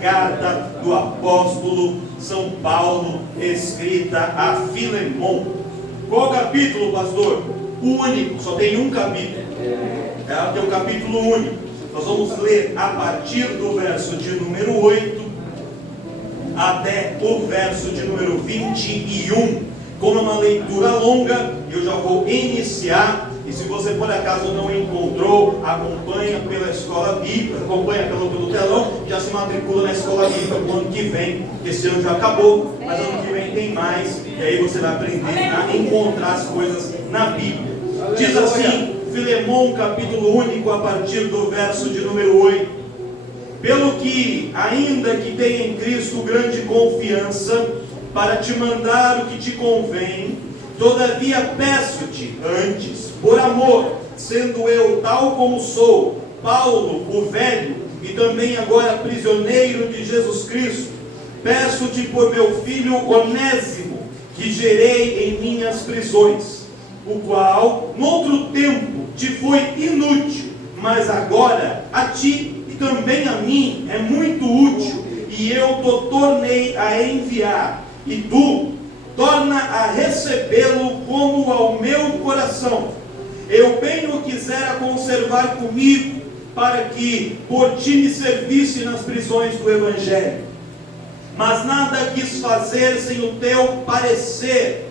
carta do apóstolo São Paulo, escrita a Filemon. Qual capítulo, pastor? O único, só tem um capítulo. Tem um capítulo único. Nós vamos ler a partir do verso de número 8 até o verso de número 21. Como é uma leitura longa, eu já vou iniciar. E se você por acaso não encontrou, acompanha pela escola bíblica, acompanha pelo telão, já se matricula na escola bíblica o ano que vem. Esse ano já acabou, mas ano que vem tem mais. E aí você vai aprender a encontrar as coisas na Bíblia. Diz assim, Filemon, capítulo único, a partir do verso de número 8. Pelo que, ainda que tenha em Cristo grande confiança, para te mandar o que te convém, todavia peço-te antes, por amor, sendo eu tal como sou, Paulo, o velho, e também agora prisioneiro de Jesus Cristo, peço-te por meu filho Onésimo, que gerei em minhas prisões, o qual, noutro tempo, te foi inútil, mas agora a ti e também a mim é muito útil, e eu te tornei a enviar, e tu torna a recebê-lo como ao meu coração. Eu bem o quisera conservar comigo, para que por ti me servisse nas prisões do Evangelho. Mas nada quis fazer sem o teu parecer,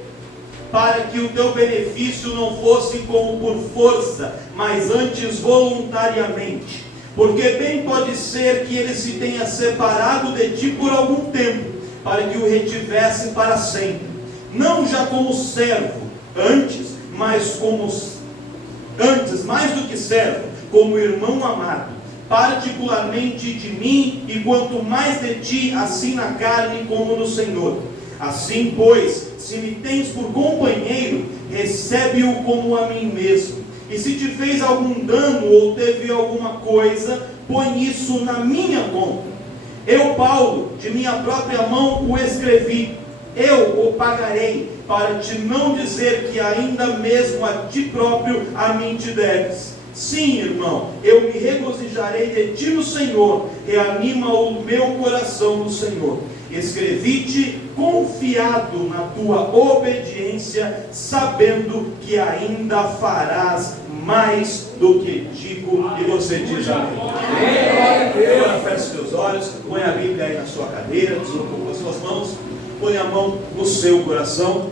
para que o teu benefício não fosse como por força, mas antes voluntariamente. Porque bem pode ser que ele se tenha separado de ti por algum tempo, para que o retivesse para sempre. Não já como servo, antes mais do que servo, como irmão amado, particularmente de mim, e quanto mais de ti, assim na carne como no Senhor. Assim, pois, se me tens por companheiro, recebe-o como a mim mesmo. E se te fez algum dano, ou teve alguma coisa, põe isso na minha conta. Eu, Paulo, de minha própria mão o escrevi. Eu o pagarei, para te não dizer que ainda mesmo a ti próprio a mim te deves. Sim, irmão, eu me regozijarei de ti no Senhor, reanima o meu coração no Senhor. Escrevi-te confiado na tua obediência, sabendo que ainda farás mais do que digo. E você diz amém. Agora feche os seus olhos, põe a Bíblia aí na sua cadeira, desocupa as suas mãos, põe a mão no seu coração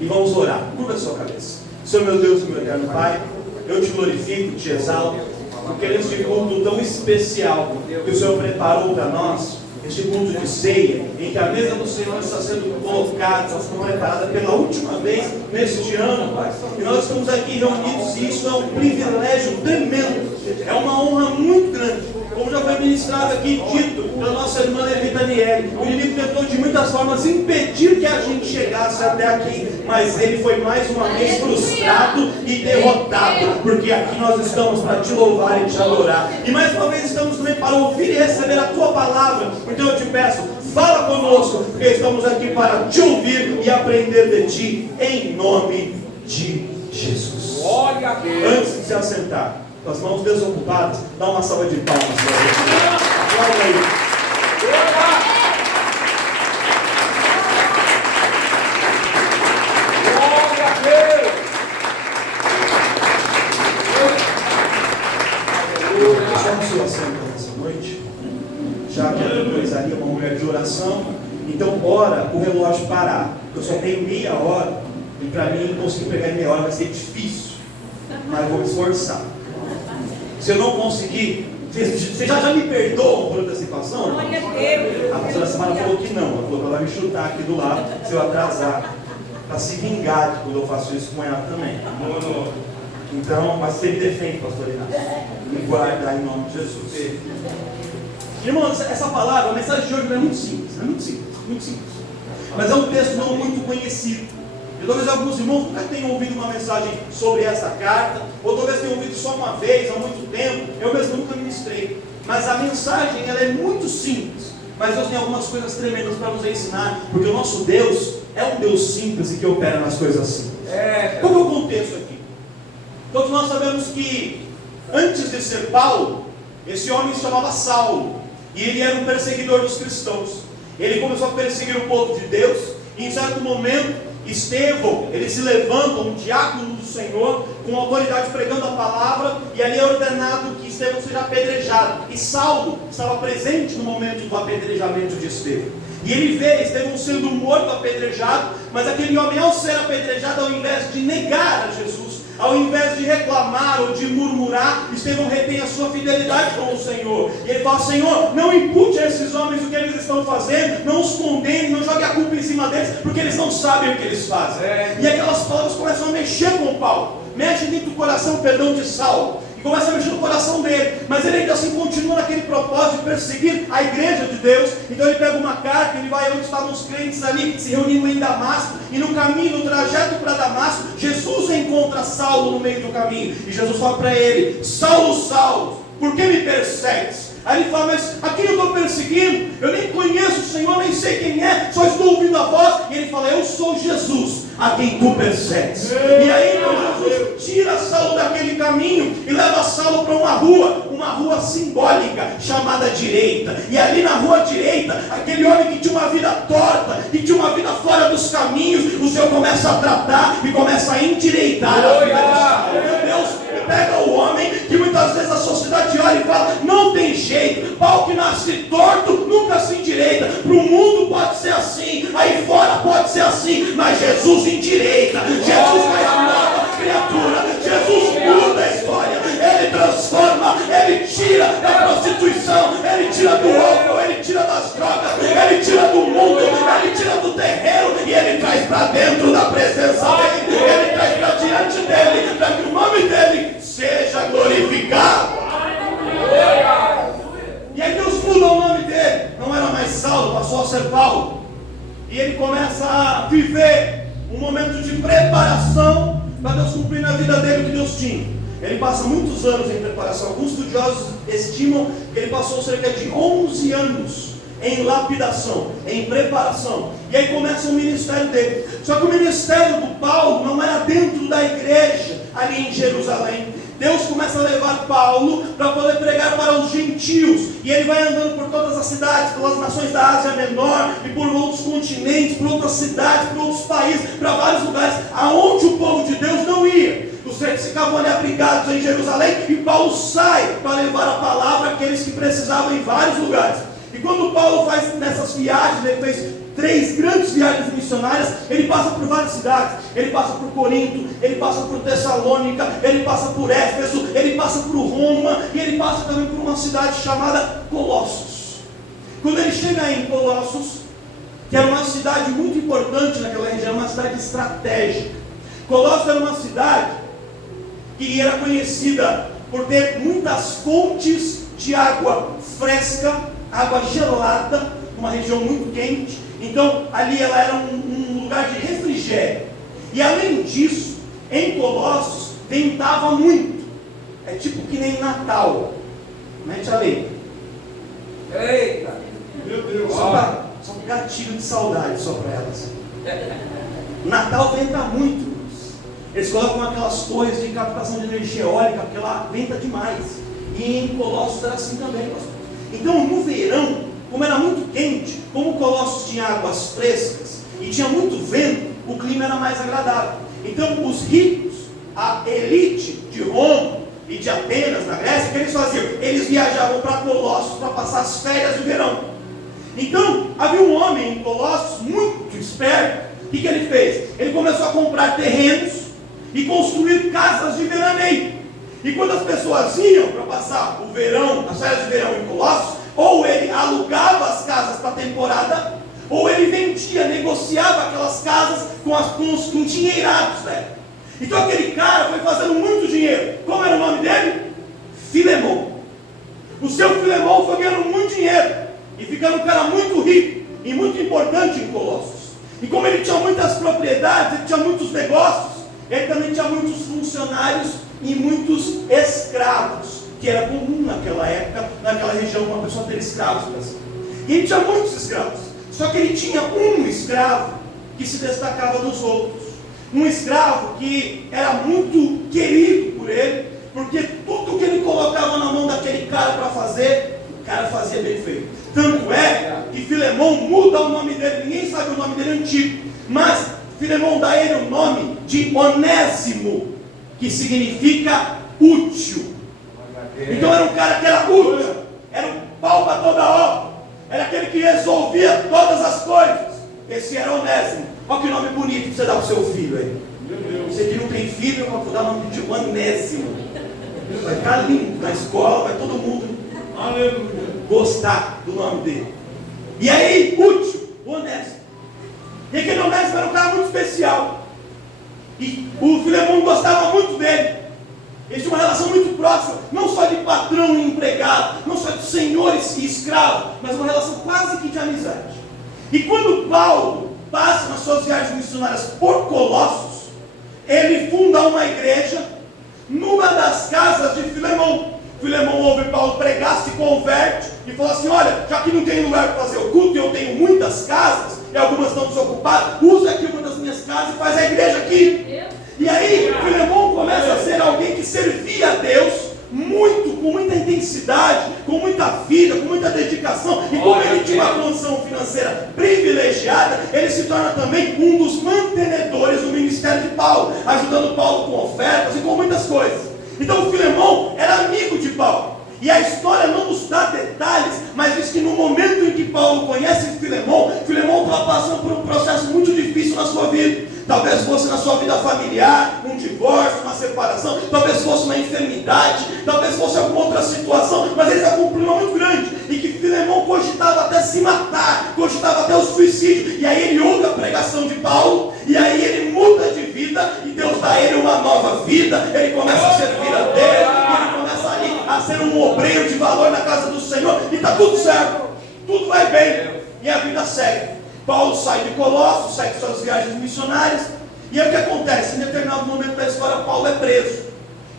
e vamos orar. Curva a sua cabeça. Senhor meu Deus, meu eterno Pai, eu te glorifico, te exalto, porque neste culto tão especial que o Senhor preparou para nós, este culto de ceia, em que a mesa do Senhor está sendo colocada, está sendo preparada pela última vez neste ano, Pai. E nós estamos aqui reunidos, e isso é um privilégio tremendo, é uma honra muito grande. Como já foi ministrado aqui, dito pela nossa irmã Levi Daniele, o inimigo tentou de muitas formas impedir que a gente chegasse até aqui, mas ele foi mais uma vez frustrado e derrotado, porque aqui nós estamos para te louvar e te adorar, e mais uma vez estamos também para ouvir e receber a tua palavra. Então eu te peço, fala conosco, porque estamos aqui para te ouvir e aprender de ti, em nome de Jesus. Glória a Deus. Antes de se assentar, com as mãos desocupadas, dá uma salva de palmas para ele. Aplauda aí. Glória a Deus. Tome seu assento nessa noite, já que a autorizaria uma mulher de oração. Então ora o relógio parar. Eu só tenho meia hora, e para mim conseguir pegar em meia hora vai ser difícil, mas vou me esforçar. Se eu não conseguir, você já me perdoam por antecipação? Glória a Deus. A pastora Samara falou que não, ela falou que ela vai me chutar aqui do lado se eu atrasar, para se vingar de quando eu faço isso com ela também. Então, mas você me defende, pastor Inácio, me guarda em nome de Jesus. Irmãos, essa palavra, a mensagem de hoje é muito simples, muito simples. Mas é um texto não muito conhecido. E talvez alguns irmãos nunca tenham ouvido uma mensagem sobre essa carta, ou talvez tenham ouvido só uma vez, há muito tempo. Eu mesmo nunca ministrei. Mas a mensagem, ela é muito simples. Mas Deus tem algumas coisas tremendas para nos ensinar, porque o nosso Deus é um Deus simples e que opera nas coisas simples. Qual é o contexto aqui? Todos nós sabemos que, antes de ser Paulo, esse homem se chamava Saulo. E ele era um perseguidor dos cristãos. Ele começou a perseguir o povo de Deus. E em certo momento, Estevão, ele se levanta, um diácono do Senhor, com autoridade pregando a palavra, e ali é ordenado que Estevão seja apedrejado. E Saulo estava presente no momento do apedrejamento de Estevão. E ele vê Estevão sendo morto, apedrejado, mas aquele homem, ao ser apedrejado, ao invés de negar a Jesus, ao invés de reclamar ou de murmurar, Estevão retém a sua fidelidade com o Senhor. E ele fala: Senhor, não impute a esses homens o que eles estão fazendo, não os condene, não jogue a culpa em cima deles, porque eles não sabem o que eles fazem. E aquelas palavras começam a mexer com Paulo, mexe dentro do coração, perdão, de Saulo, e começa a mexer no coração dele, mas ele ainda assim continua naquele propósito de perseguir a igreja de Deus. Então ele pega uma carta, ele vai onde estavam os crentes ali, se reunindo em Damasco, e no caminho, no trajeto para Damasco, Jesus encontra Saulo no meio do caminho, e Jesus fala para ele: Saulo, Saulo, por que me persegues? Aí ele fala: mas a quem eu estou perseguindo? Eu nem conheço o Senhor, nem sei quem é, só estou ouvindo a voz. E ele fala: eu sou Jesus, a quem tu persegues. E aí então Jesus tira Saulo daquele caminho e leva Saulo para uma rua simbólica, chamada direita. E ali na rua direita, aquele homem que tinha uma vida torta, que tinha uma vida fora dos caminhos, o Senhor começa a tratar e começa a endireitar a vida de Saulo. Deus pega o homem que muitas vezes a sociedade olha e fala: não tem jeito, pau que nasce torto nunca se endireita. Para o mundo pode ser assim, aí fora pode ser assim, mas Jesus endireita. Jesus vai a nova criatura, Jesus muda a história, Ele transforma, Ele tira da prostituição, Ele tira do álcool, Ele tira das drogas, Ele tira do mundo, Ele tira do terreiro e Ele traz para dentro da presença dEle, Ele traz para diante dEle, para que o nome dEle seja glorificado. E aí Deus muda o nome dele, não era mais Saulo, passou a ser Paulo. E ele começa a viver um momento de preparação para Deus cumprir na vida dele o que Deus tinha. Ele passa muitos anos em preparação. Alguns estudiosos estimam que ele passou cerca de 11 anos em lapidação, em preparação. E aí começa o ministério dele. Só que o ministério do Paulo não era dentro da igreja ali em Jerusalém. Deus começa a levar Paulo para poder pregar para os gentios. E ele vai andando por todas as cidades, pelas nações da Ásia Menor, e por outros continentes, por outras cidades, por outros países, para vários lugares, aonde o povo de Deus não ia. Os crentes ficavam ali abrigados em Jerusalém, e Paulo sai para levar a palavra àqueles que precisavam em vários lugares. E quando Paulo faz nessas viagens, ele fez 3 grandes viagens missionárias, ele passa por várias cidades. Ele passa por Corinto, ele passa por Tessalônica, ele passa por Éfeso, ele passa por Roma, e ele passa também por uma cidade chamada Colossos. Quando ele chega em Colossos, que era uma cidade muito importante naquela região, uma cidade estratégica. Colossos era uma cidade que era conhecida por ter muitas fontes de água fresca, água gelada, uma região muito quente. Então ali ela era um lugar de refrigério. E além disso, em Colossos ventava muito. É tipo que nem Natal. Mete a lei. Eita! Meu Deus! Só um gatilho de saudade só para elas. Natal venta muito. Eles colocam aquelas torres de captação de energia eólica, porque lá venta demais. E em Colossos era assim também, pastor. Então no verão, como era muito quente, como Colossos tinha águas frescas e tinha muito vento, o clima era mais agradável. Então os ricos, a elite de Roma e de Atenas, na Grécia, o que eles faziam? Eles viajavam para Colossos para passar as férias de verão. Então havia um homem em Colossos muito esperto. O que ele fez? Ele começou a comprar terrenos e construir casas de veraneio. E quando as pessoas iam para passar o verão, as férias de verão em Colossos, ou ele alugava as casas para a temporada, ou ele vendia, negociava aquelas casas com os endinheirados, né? Então aquele cara foi fazendo muito dinheiro. Como era o nome dele? Filemão. O seu Filemão foi ganhando muito dinheiro e ficando um cara muito rico e muito importante em Colossos. E como ele tinha muitas propriedades, ele tinha muitos negócios, ele também tinha muitos funcionários e muitos escravos, que era comum naquela época, naquela região, uma pessoa ter escravos. E ele tinha muitos escravos. Só que ele tinha um escravo que se destacava dos outros. Um escravo que era muito querido por ele, porque tudo que ele colocava na mão daquele cara para fazer, o cara fazia bem feito. Tanto é que Filemão muda o nome dele, ninguém sabe o nome dele antigo, mas Filemão dá ele o nome de Onésimo, que significa útil. Então era um cara que era útil, era um pau para toda obra, era aquele que resolvia todas as coisas. Esse era Onésimo. Olha que nome bonito que você dá para o seu filho aí. Você que não tem filho, eu vou dar o nome de Onésimo. Vai ficar lindo na escola, vai todo mundo gostar do nome dele. E aí, útil, Onésimo. E aquele Onésimo era um cara muito especial. E o Filemão gostava muito dele. Eles tinham uma relação muito próxima, não só de patrão e empregado, não só de senhor e escravo, mas uma relação quase que de amizade. E quando Paulo passa nas suas viagens missionárias por Colossos, ele funda uma igreja numa das casas de Filemão. Filemão ouve Paulo pregar, se converte e fala assim: olha, já que não tem lugar para fazer o culto e eu tenho muitas casas, e algumas estão desocupadas, usa aqui uma das minhas casas e faz a igreja aqui. E aí Filemão começa a ser alguém que servia a Deus muito, com muita intensidade, com muita vida, com muita dedicação. E como ele tinha uma condição financeira privilegiada, ele se torna também um dos mantenedores do ministério de Paulo, ajudando Paulo com ofertas e com muitas coisas. Então Filemão era amigo de Paulo. E a história não nos dá detalhes, mas diz que no momento em que Paulo conhece Filemão estava passando por um processo muito difícil na sua vida. Talvez fosse na sua vida familiar, um divórcio, uma separação, talvez fosse uma enfermidade, talvez fosse alguma outra situação, mas ele está com um problema muito grande, e que Filemão cogitava até se matar, cogitava até o suicídio. E aí ele ouve a pregação de Paulo, e aí ele muda de vida, e Deus dá a ele uma nova vida, ele começa a servir a Deus, e ele começa ali a ser um obreiro de valor na casa do Senhor, e está tudo certo, tudo vai bem, e a vida segue. Paulo sai de Colossos, segue suas viagens missionárias, e aí o que acontece? Em determinado momento da história, Paulo é preso.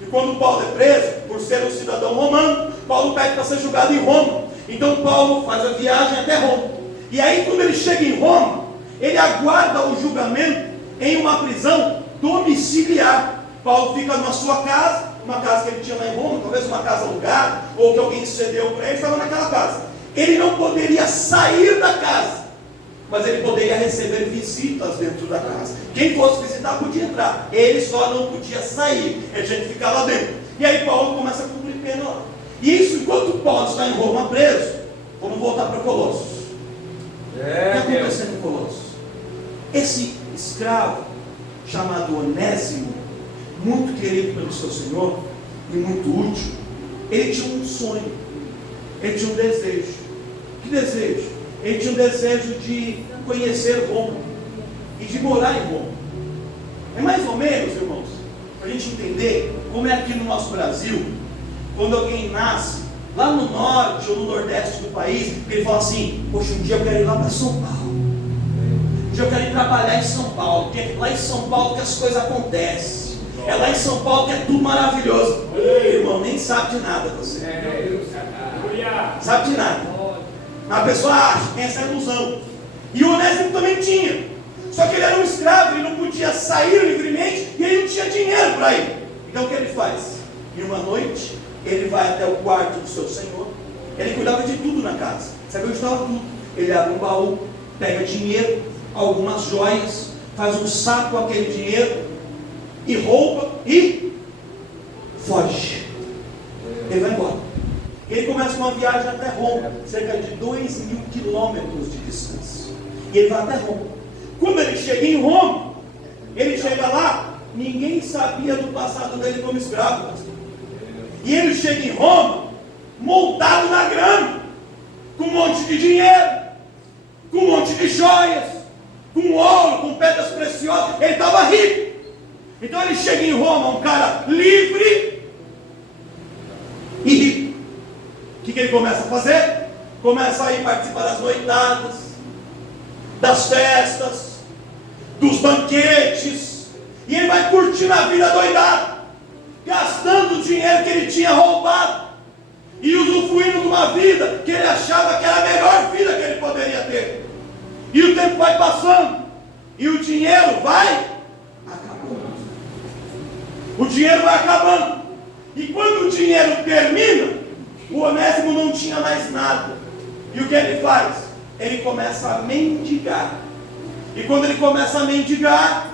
E quando Paulo é preso, por ser um cidadão romano, Paulo pede para ser julgado em Roma. Então Paulo faz a viagem até Roma. E aí quando ele chega em Roma, ele aguarda o julgamento em uma prisão domiciliar. Paulo fica na sua casa, uma casa que ele tinha lá em Roma, talvez uma casa alugada, ou que alguém cedeu para ele, estava naquela casa. Ele não poderia sair da casa, mas ele poderia receber visitas dentro da casa. Quem fosse visitar podia entrar, ele só não podia sair, ele tinha que ficar lá dentro. E aí Paulo começa a cumprir pena lá. E isso enquanto Paulo está em Roma preso. Vamos voltar para Colossos. O que aconteceu em Colossos? Esse escravo chamado Onésimo, muito querido pelo seu Senhor e muito útil, ele tinha um sonho, ele tinha um desejo. Que desejo? Ele tinha um desejo de conhecer Roma e de morar em Roma. É mais ou menos, irmãos, para a gente entender como é aqui no nosso Brasil, quando alguém nasce lá no norte ou no nordeste do país, ele fala assim: poxa, um dia eu quero ir lá para São Paulo, um dia eu quero ir trabalhar em São Paulo, porque é lá em São Paulo que as coisas acontecem, é lá em São Paulo que é tudo maravilhoso. Irmão, nem sabe de nada você, sabe de nada. A pessoa acha, tem essa ilusão. E o Onésimo também tinha, só que ele era um escravo, ele não podia sair livremente e ele não tinha dinheiro para ir. Então o que ele faz? Em uma noite, ele vai até o quarto do seu senhor. Ele cuidava de tudo na casa, sabe onde estava tudo? Ele abre um baú, pega dinheiro, algumas joias, faz um saco com aquele dinheiro e rouba e foge. Ele vai embora. Ele começa uma viagem até Roma, cerca de 2.000 quilômetros de distância. E ele vai até Roma. Quando ele chega em Roma, ele chega lá, ninguém sabia do passado dele como escravo. E ele chega em Roma, montado na grana, com um monte de dinheiro, com um monte de joias, com ouro, com pedras preciosas. Ele estava rico. Então ele chega em Roma, um cara livre e rico. O que ele começa a fazer? Começa a ir participar das noitadas, das festas, dos banquetes, e ele vai curtindo a vida doidada, gastando o dinheiro que ele tinha roubado e usufruindo de uma vida que ele achava que era a melhor vida que ele poderia ter. E o tempo vai passando e o dinheiro vai acabando. O dinheiro vai acabando. E quando o dinheiro termina, O Onésimo não tinha mais nada. E o que ele faz? Ele começa a mendigar. E quando ele começa a mendigar,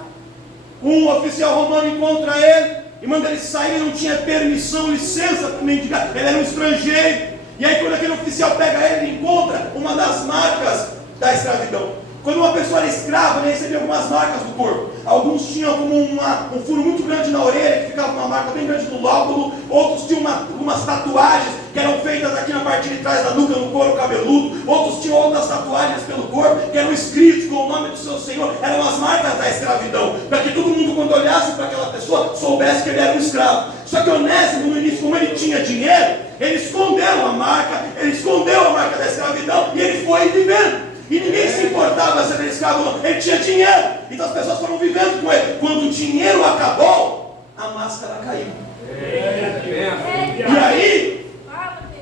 um oficial romano encontra ele e manda ele sair. Ele não tinha permissão, licença para mendigar. Ele era um estrangeiro. E aí quando aquele oficial pega ele, ele encontra uma das marcas da escravidão. Quando uma pessoa era escrava, ele recebia algumas marcas do corpo. Alguns tinham como um furo muito grande na orelha, que ficava uma marca bem grande no lóbulo. Outros tinham algumas tatuagens que eram feitas aqui na parte de trás da nuca, no couro cabeludo. Outros tinham outras tatuagens pelo corpo, que eram escritos com o nome do seu senhor. Eram as marcas da escravidão, para que todo mundo, quando olhasse para aquela pessoa, soubesse que ele era um escravo. Só que Onésimo, no início, como ele tinha dinheiro, ele escondeu a marca da escravidão, e ele foi vivendo. E ninguém se importava se ele era escravo ou não. Ele tinha dinheiro. Então as pessoas foram vivendo com ele. Quando o dinheiro acabou, a máscara caiu. E aí,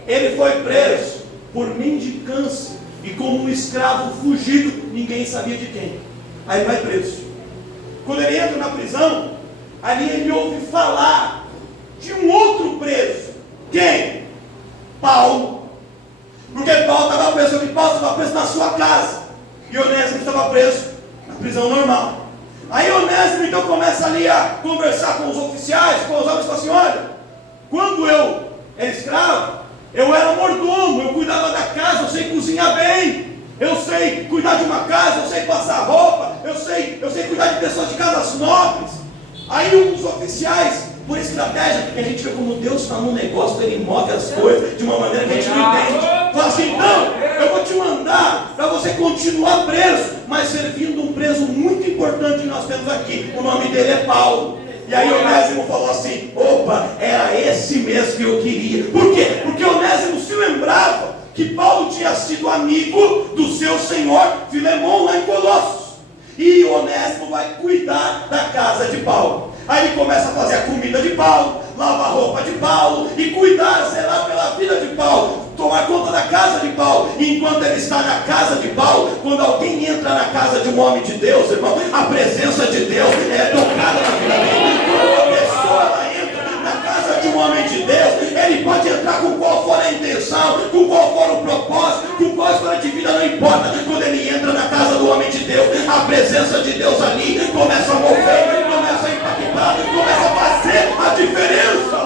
ele foi preso por mendicância. E como um escravo fugido, ninguém sabia de quem. Aí ele vai preso. Quando ele entra na prisão, ali ele ouve falar de um outro preso. Quem? Paulo. Porque Paulo estava preso, que Paulo estava preso na sua casa. E Onésimo estava preso na prisão normal. Aí Onésimo então começa ali a conversar com os oficiais, com os homens, e fala assim: olha, quando eu era escravo, eu era mordomo, eu cuidava da casa, eu sei cozinhar bem, eu sei cuidar de uma casa, eu sei passar roupa, eu sei cuidar de pessoas de casas nobres. Aí os oficiais, por estratégia, porque a gente vê como Deus está no negócio, Ele move as coisas de uma maneira que a gente não entende. Fala assim: então, eu vou te mandar para você continuar preso, mas servindo um preso muito importante que nós temos aqui. O nome dele é Paulo. E aí Onésimo falou assim: opa, era esse mesmo que eu queria. Por quê? Porque Onésimo se lembrava que Paulo tinha sido amigo do seu senhor Filemão lá em Colossos. E Onésimo vai cuidar da casa de Paulo. Aí ele começa a fazer a comida de Paulo, lavar a roupa de Paulo e cuidar, sei lá, pela vida de Paulo, tomar conta da casa de Paulo. E enquanto ele está na casa de Paulo, quando alguém entra na casa de um homem de Deus, irmão, a presença de Deus é tocada na vida dele. Quando uma pessoa ela entra na casa de um homem de Deus, ele pode entrar com qual for a intenção, com qual for o propósito, com qual história de vida, não importa. Quando ele entra na casa do homem de Deus, a presença de Deus ali começa a mover, começa a impactar, começa a fazer a diferença.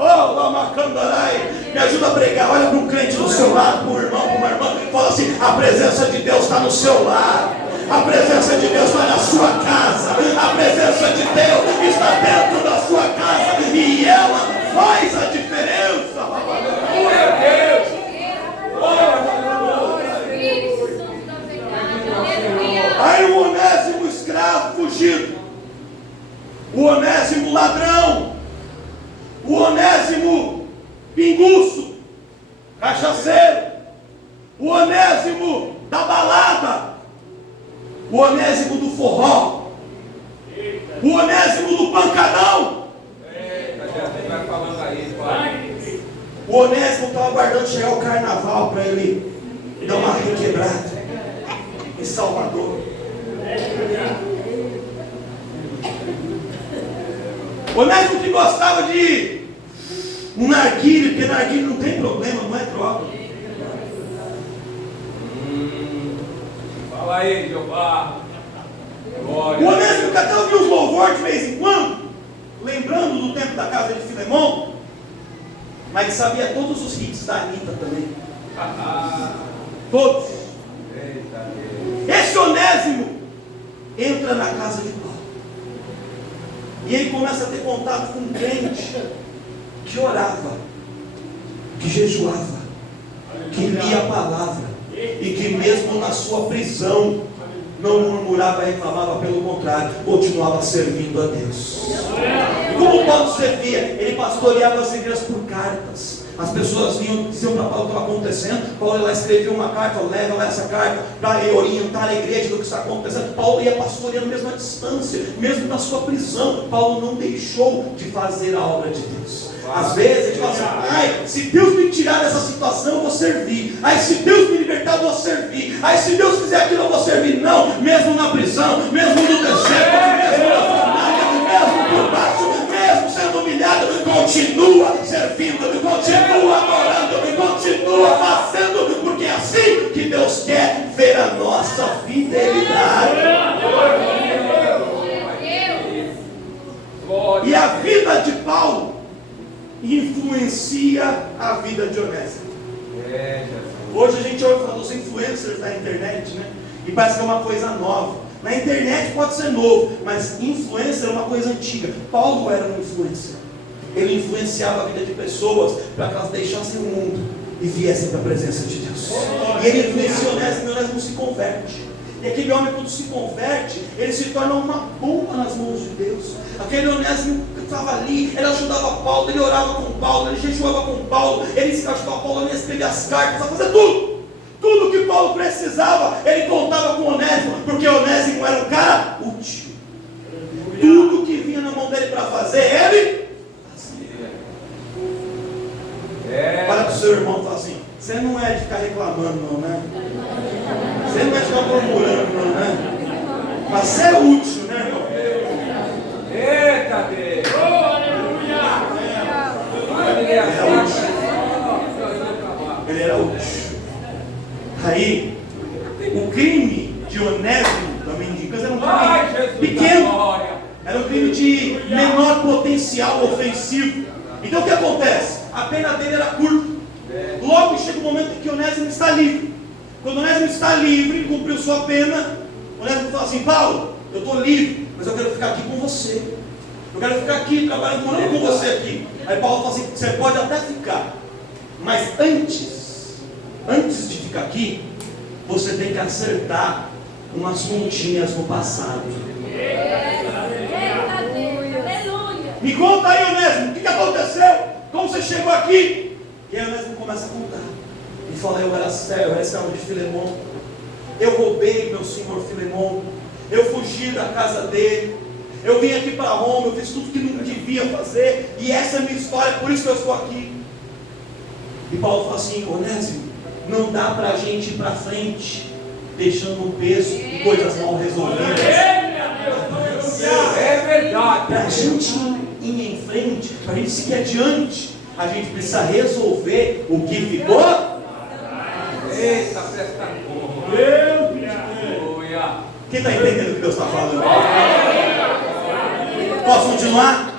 Oh, Lamacandarai, me ajuda a pregar. Olha para um crente do seu lado, para um irmão, para uma irmã, fala assim: a presença de Deus está no seu lar, a presença de Deus está na sua casa, a presença de Deus está dentro da sua casa e ela faz a diferença. Aí o Onésimo escravo fugido, o Onésimo ladrão, o Onésimo pinguço, cachaceiro, o Onésimo da balada, o Onésimo do forró, o Onésimo do pancadão. O Onésimo estava aguardando chegar o carnaval para ele dar uma requebrada em Salvador. Onésimo que gostava de um narguilé, porque narguilé não tem problema, não é droga. Fala aí, Jeová. O Onésimo que até ouvia os louvores de vez em quando, lembrando do tempo da casa de Filemão, mas que sabia todos os hits da Anitta também. Todos. Esse Onésimo entra na casa de Paulo. E ele começa a ter contato com um crente que orava, que jejuava, que lia a palavra, e que mesmo na sua prisão não murmurava, reclamava, pelo contrário, continuava servindo a Deus. Como Paulo servia? Ele pastoreava as igrejas por cartas. As pessoas vinham, diziam para Paulo o que estava acontecendo. Paulo ia lá, escrevia uma carta, leva lá essa carta para orientar a igreja do que está acontecendo. Paulo ia pastoreando mesmo à distância, mesmo na sua prisão. Paulo não deixou de fazer a obra de Deus. Às vezes a gente fala assim: ai, se Deus me tirar dessa situação eu vou servir. Ai, se Deus me libertar eu vou servir. Ai, se Deus fizer aquilo eu vou servir. Não, mesmo na prisão, mesmo no deserto, mesmo na fornalha, mesmo por baixo, mesmo sendo humilhado, continua servindo Deus quer ver a nossa fidelidade. E a vida de Paulo influencia a vida de Onésimo. Hoje a gente ouve falar dos influencers da internet, né? E parece que é uma coisa nova. Na internet pode ser novo, mas influencer é uma coisa antiga. Paulo era um influencer. Ele influenciava a vida de pessoas para que elas deixassem o mundo e viessem para a presença de Deus. E ele influenciou Onésimo, e Onésimo se converte. E aquele homem, quando se converte, ele se torna uma bomba nas mãos de Deus. Aquele Onésimo que estava ali, ele ajudava Paulo, ele orava com Paulo, ele jejuava com Paulo, ele se ajudava Paulo a escrever as cartas, a fazer tudo. Tudo que Paulo precisava, ele contava com Onésimo, porque Onésimo era um cara útil. Tudo que vinha na mão dele para fazer, ele fazia. Olha para o seu irmão e fala assim: você não é de ficar reclamando, não, né? Você não é de ficar murmurando, não, né? Mas você é útil, né, irmão? Eita Deus! Ele era útil. Aí, o crime de Onésimo da mendicância era um crime pequeno, era um crime de menor potencial ofensivo. Então o que acontece? A pena dele era curta. Logo chega o momento em que Onésimo está livre. Quando Onésimo está livre, cumpriu sua pena, Onésimo fala assim: Paulo, eu estou livre, mas eu quero ficar aqui com você. Eu quero ficar aqui, trabalhando, morando com você aqui. Aí Paulo fala assim: você pode até ficar, mas antes de ficar aqui, você tem que acertar umas continhas no passado. Me conta aí, Onésimo, o que aconteceu? Como você chegou aqui? E aí Onésimo começa a contar. E fala: eu era servo de Filemon. Eu roubei meu senhor Filemon. Eu fugi da casa dele. Eu vim aqui para Roma, eu fiz tudo que não devia fazer. E essa é a minha história, por isso que eu estou aqui. E Paulo fala assim: Onésimo, não dá para a gente ir para frente deixando um peso e coisas mal resolvidas. É verdade. Para a gente ir em frente, para a gente seguir adiante, a gente precisa resolver o que ficou. Eita, presta conta. Quem está entendendo o que Deus está falando? Posso continuar?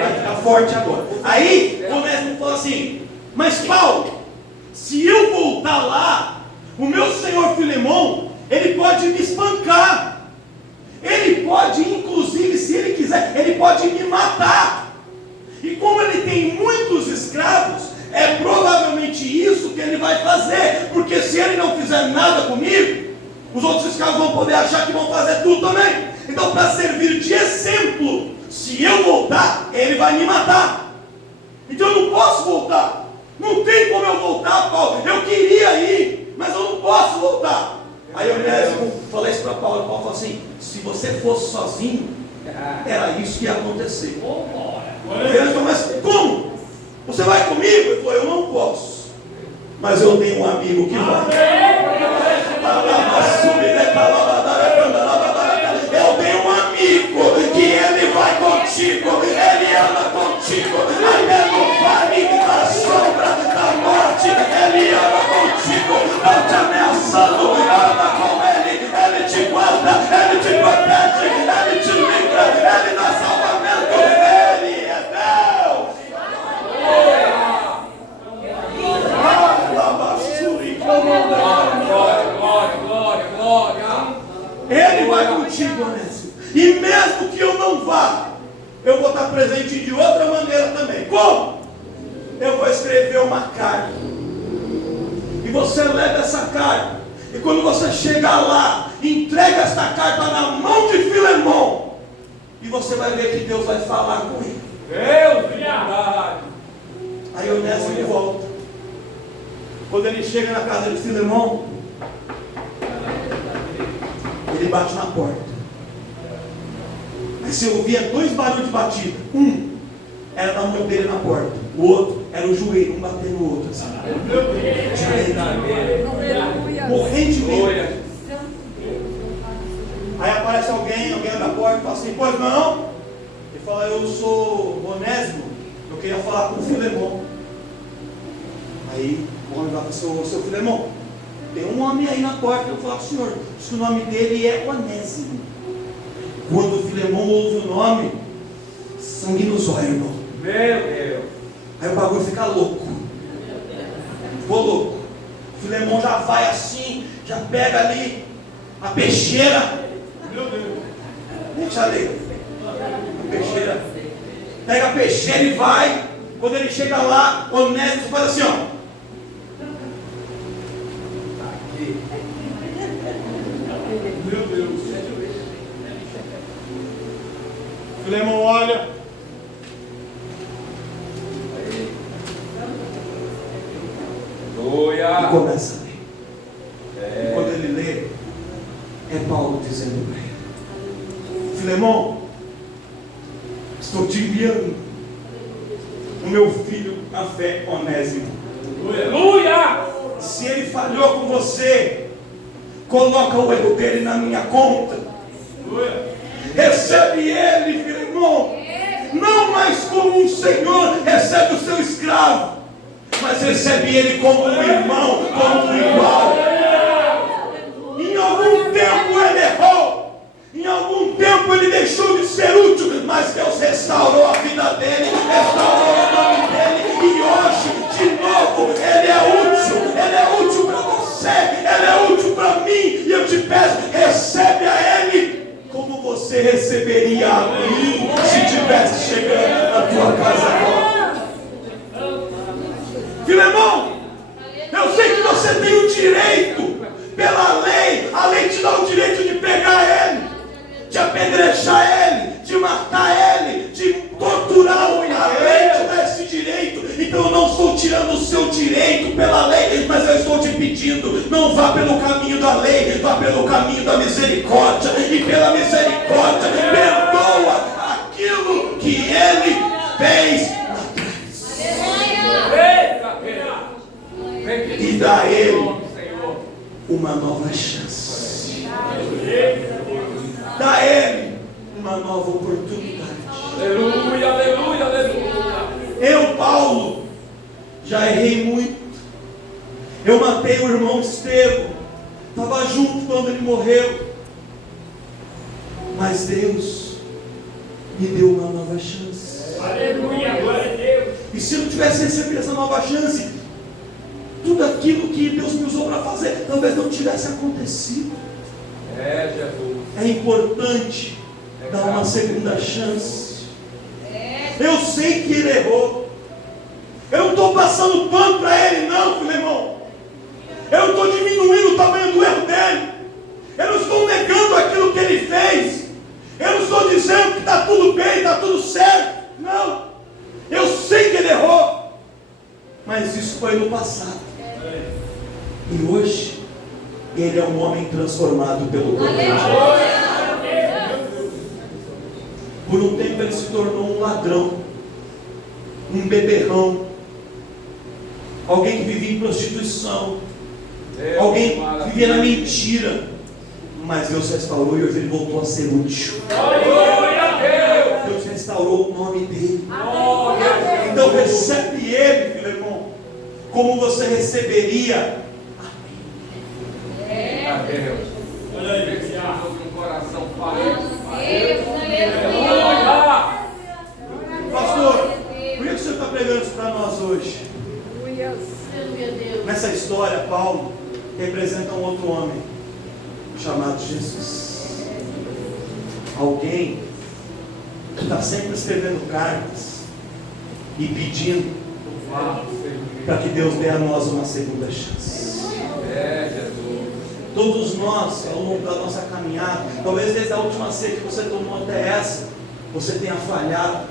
Vai ficar forte agora. Aí, Onésimo fala assim: mas Paulo, se eu voltar lá, o meu senhor Filemon, ele pode me espancar. Ele pode, inclusive, se ele quiser, ele pode me matar. E como ele tem muitos escravos, é provavelmente isso que ele vai fazer. Porque se ele não fizer nada comigo, os outros escravos vão poder achar que vão fazer tudo também. Então, para servir de exemplo, se eu voltar, ele vai me matar. Então eu não posso voltar. Não tem como eu voltar, Paulo. Eu queria ir, mas eu não posso voltar. Aí Onésimo fala isso para Paulo. Paulo fala assim: se você fosse sozinho, era isso que ia acontecer. Ele falou: mas como? Você vai comigo? Ele falou: eu não posso, mas eu tenho um amigo que vai. Eu tenho um amigo que ele vai contigo, ele anda contigo, até no vale da sombra da morte, ele anda contigo, não te ameaçando, anda com ele te guarda, ele te protege, ele te livra, ele dá salvamento, ele é Deus. Ele vai contigo, Onésimo. E mesmo que eu não vá, eu vou estar presente de outra maneira também. Como? Eu vou escrever uma carta. E você leva essa carta. E quando você chegar lá, entrega esta carta na mão de Filemon. E você vai ver que Deus vai falar com ele. Deus, verdade. Aí Onésimo volta. Quando ele chega na casa de Filemon, ele bate na porta. Mas você ouvia dois barulhos de batida. Um era da mão dele na porta. O outro era o joelho, um batendo no outro assim. Morrendo de medo. Aí aparece alguém da porta e fala assim: pois não? Ele fala: eu sou Onésimo, eu queria falar com o Filemon. Aí o homem vai para o seu Filemão, tem um homem aí na porta, eu vou falar para o senhor, diz que o nome dele é Onésimo. Quando o Filemão ouve o nome, sangue nos olhos, irmão. Meu Deus. Aí o bagulho fica louco. Ficou louco. O Filemão já vai assim, já pega ali a peixeira. Meu Deus. Deixa ler. A peixeira. Pega a peixeira e vai. Quando ele chega lá, Onésimo faz assim, ó. Aqui. Meu Deus. Filemão olha. E começa a ler. E quando ele lê, é Paulo dizendo para ele: Filemão, estou te enviando o meu filho na fé, Onésimo. Aleluia! Se ele falhou com você, coloca o erro dele na minha conta. Recebe ele, Filemão, não mais como um senhor recebe o seu escravo, mas recebe ele como um irmão, como um igual. Em algum tempo ele errou, em algum tempo ele deixou de ser útil, mas Deus restaurou a vida dele, restaurou o nome dele, e hoje, de novo, ele é útil para você, ele é útil para mim, e eu te peço, recebe a ele como você receberia a mim, se tivesse chegando na tua casa agora. Filemão, eu sei que você tem o direito, pela lei, a lei te dá o direito de pegar ele, de apedrejar ele, de matar ele, de torturá-lo, a lei te dá esse direito. Então eu não estou tirando o seu direito pela lei, mas eu estou te pedindo, não vá pelo caminho da lei, vá pelo caminho da misericórdia, e pela misericórdia perdoa aquilo que ele fez e dá a ele uma nova chance, dá a ele uma nova oportunidade. Aleluia, aleluia, aleluia. Eu, Paulo, já errei muito. Eu matei o irmão Estevão, estava junto quando ele morreu, mas Deus me deu uma nova chance. Aleluia, glória a Deus. E se eu não tivesse recebido essa nova chance, tudo aquilo que Deus me usou para fazer talvez não tivesse acontecido. Jesus. É importante dar uma segunda chance. Eu sei que ele errou. Eu não estou passando pano para ele, não, Filemão. Eu não estou diminuindo o tamanho do erro dele. Eu não estou negando aquilo que ele fez. Eu não estou dizendo que está tudo bem, está tudo certo. Não. Eu sei que ele errou. Mas isso foi no passado. E hoje, ele é um homem transformado pelo poder de Deus. Por um tempo ele se tornou um ladrão, um beberrão, alguém que vivia em prostituição, alguém que vivia na mentira. Mas Deus restaurou e hoje ele voltou a ser útil. Deus restaurou o nome dele. Então recebe ele, Filemão, como você receberia a Deus. Com o coração Pastor, por que o senhor está pregando isso para nós hoje? Nessa história, Paulo representa um outro homem chamado Jesus. Alguém que está sempre escrevendo cartas e pedindo para que Deus dê a nós uma segunda chance. Todos nós, ao longo da nossa caminhada, talvez desde a última ceia que você tomou até essa, você tenha falhado,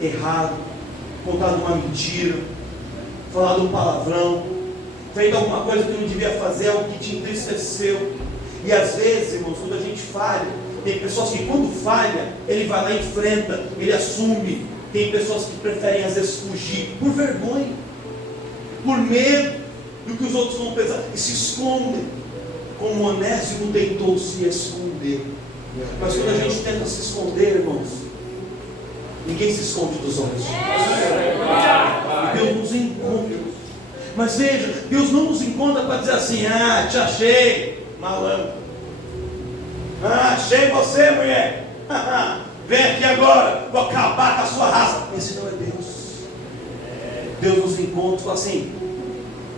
errado, contado uma mentira, falado um palavrão, feito alguma coisa que não devia fazer, algo que te entristeceu. E às vezes, irmãos, quando a gente falha, tem pessoas que quando falha, ele vai lá e enfrenta, ele assume. Tem pessoas que preferem às vezes fugir, por vergonha, por medo do que os outros vão pensar, e se escondem. Como Onésimo tentou se esconder. Mas quando a gente tenta se esconder, irmãos, ninguém se esconde dos olhos de Deus. E Deus nos encontra. Mas veja, Deus não nos encontra para dizer assim: ah, te achei, malandro. Ah, achei você, mulher. Vem aqui agora, vou acabar com a sua raça. Esse não é Deus. Deus nos encontra e fala assim: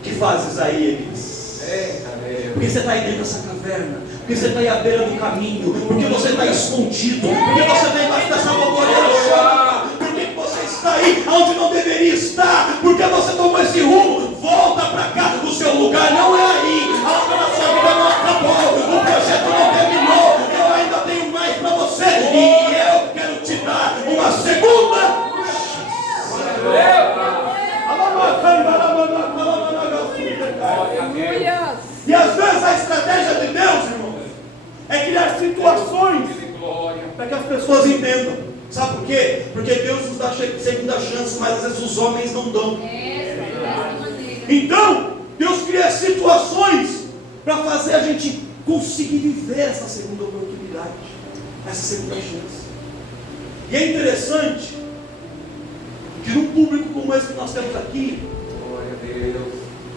que fazes aí, Elias? Por que você está aí dentro dessa caverna? Por que você está aí à beira do caminho? Por que você está escondido? Por que você está embaixo dessa motoreira? Por que você está aí onde não deveria estar? Por que você tomou esse rumo? Volta para cá. O seu lugar não é aí. A obra da sua vida não acabou. O projeto não terminou. Eu ainda tenho mais para você. E eu quero te dar uma segunda. E às vezes a estratégia de Deus, irmãos, é criar situações para que as pessoas entendam. Sabe por quê? Porque Deus nos dá segunda chance, mas às vezes os homens não dão. Então, Deus cria situações para fazer a gente conseguir viver essa segunda oportunidade, essa segunda chance. E é interessante que num público como esse que nós temos aqui,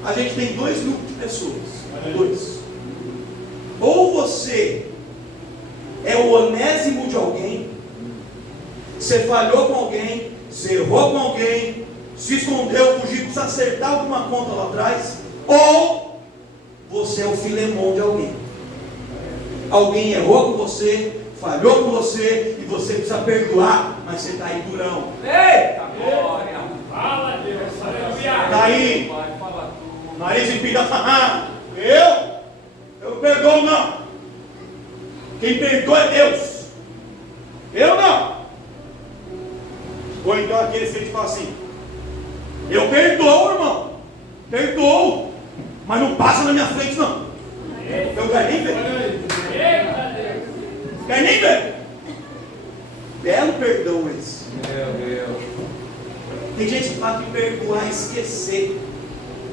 a gente tem dois grupos de pessoas. Dois. Ou você é o Onésimo de alguém, você falhou com alguém, você errou com alguém, se escondeu, fugiu, precisa acertar alguma conta lá atrás. Ou você é o Filemão de alguém. Alguém errou com você, falhou com você, e você precisa perdoar, mas você está aí durão. Eita, glória! Fala, Deus! Está aí, nariz em pinga, eu não perdoo não. Quem perdoa é Deus, eu não. Ou então aquele que fala assim: eu perdoo, irmão, perdoo, mas não passa na minha frente não. Eu quero nem ver. Quer nem ver. Belo perdão esse. Meu Deus. Tem gente que fala que perdoar é esquecer.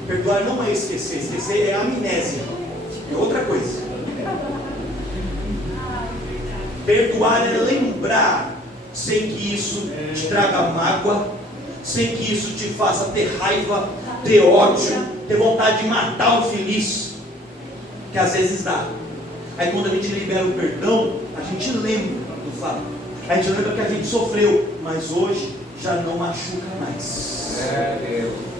Perdoar não é esquecer. Esquecer é amnésia. É outra coisa. Perdoar é lembrar, sem que isso te traga mágoa, sem que isso te faça ter raiva, ter ódio, ter vontade de matar o infeliz, que às vezes dá. Aí quando a gente libera o perdão, a gente lembra do fato. A gente lembra que a gente sofreu, mas hoje já não machuca mais.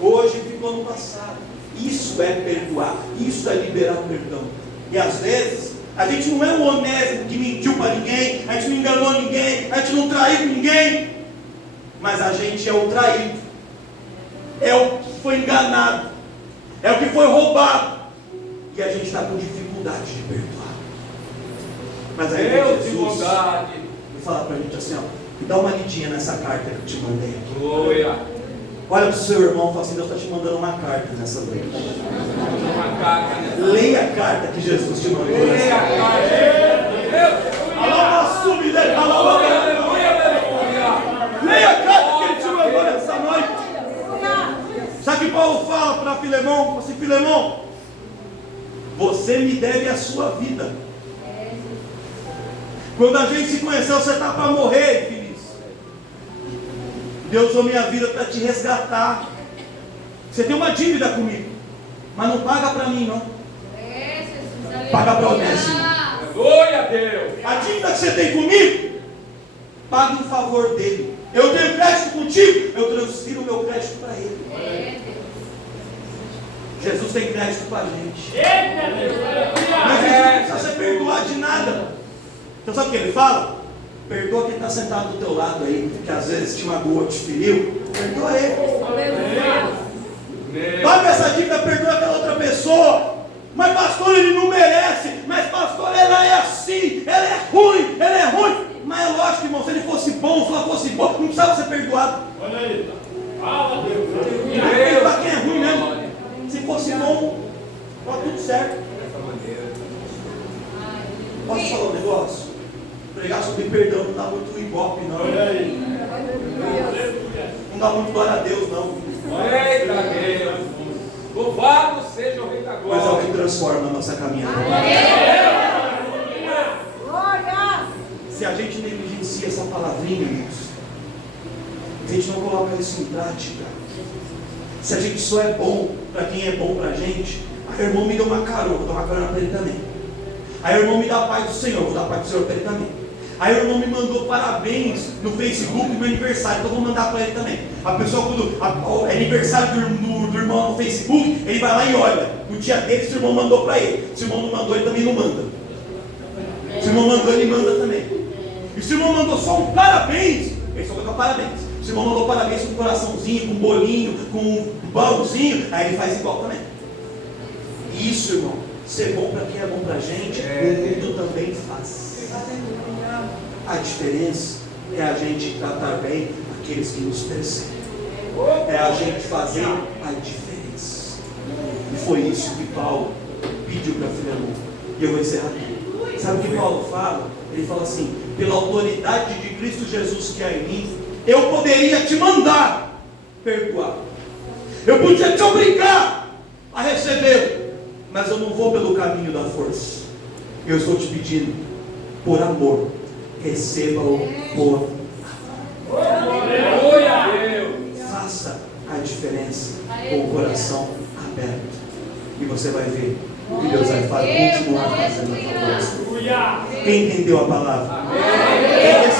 Hoje ficou no passado. Isso é perdoar, isso é liberar o perdão. E às vezes a gente não é o Onésimo que mentiu para ninguém, a gente não enganou ninguém, a gente não traiu ninguém, mas a gente é o traído, é o que foi enganado, é o que foi roubado, e a gente está com dificuldade de perdoar. Mas aí Deus de Jesus bondade. vai falar para a gente assim: ó, dá uma lidinha nessa carta que eu te mandei aqui. Glória. Olha para o seu irmão e fala assim: Deus está te mandando uma carta nessa noite. Uma carta. Leia a carta que Jesus te mandou nessa Leia a noite. carta. Leia a carta que ele te mandou nessa noite. Sabe o que Paulo fala para Filemão? Assim: Filemão, você me deve a sua vida. Quando a gente se conheceu, você está para morrer, infeliz. Deus usou minha vida para te resgatar. Você tem uma dívida comigo, mas não paga para mim, não. Paga para o Onésimo. Glória a Deus. A dívida que você tem comigo, pague em favor dele. Eu tenho crédito contigo, eu transfiro o meu crédito para ele. Jesus tem crédito para a gente. Mas Jesus não precisa ser perdoar de nada. Então sabe o que ele fala? Perdoa quem está sentado do teu lado aí, que às vezes te magoou, te feriu. Perdoa ele. Paga essa dívida, perdoa aquela outra pessoa. Mas pastor, ele não merece. Mas pastor, ela é assim, ela é ruim. Mas é lógico, irmão, se ele fosse bom, se ela fosse boa, não precisava ser perdoado. Olha aí, fala Deus. Perdoar quem é ruim mesmo. Se fosse bom, estava tudo certo. Posso falar um negócio? Pregar sobre perdão não dá muito ibope, não. Olha aí. Não dá muito glória a Deus, não. Eita Deus. Louvado seja o Rei da Mas é o Glória. que transforma a nossa caminhada. Se a gente negligencia essa palavrinha, irmãos, se a gente não coloca isso em prática, Se a gente só é bom para quem é bom para a gente, aí o irmão me deu uma carona, vou dar uma carona para ele também. Aí o irmão me dá a paz do Senhor, vou dar a paz do Senhor para ele também. Aí o irmão me mandou parabéns no Facebook do meu aniversário, então eu vou mandar para ele também. A pessoa, quando é aniversário do irmão no Facebook, ele vai lá e olha. No dia dele, se o irmão mandou para ele. Se o irmão não mandou, ele também não manda. Se o irmão mandou, ele manda também. E se o irmão mandou só um parabéns, ele só vai dar parabéns. Se o irmão mandou parabéns com um coraçãozinho, com um bolinho, com um pãozinho, aí ele faz igual também. Isso, irmão, ser bom para quem é bom para a gente, o mundo também faz. A diferença é a gente tratar bem aqueles que nos perseguem. É a gente fazer a diferença. E foi isso que Paulo pediu para Filemão. E eu vou encerrar aqui. Sabe o que Paulo fala? Ele fala assim: pela autoridade de Cristo Jesus que há em mim, eu poderia te mandar perdoar. Eu podia te obrigar a recebê-lo. Mas eu não vou pelo caminho da força. Eu estou te pedindo, por amor, receba-o por amor. Faça a diferença com o coração aberto. E você vai ver o que Deus vai continuar fazendo na sua vida. Quem entendeu a palavra? Quem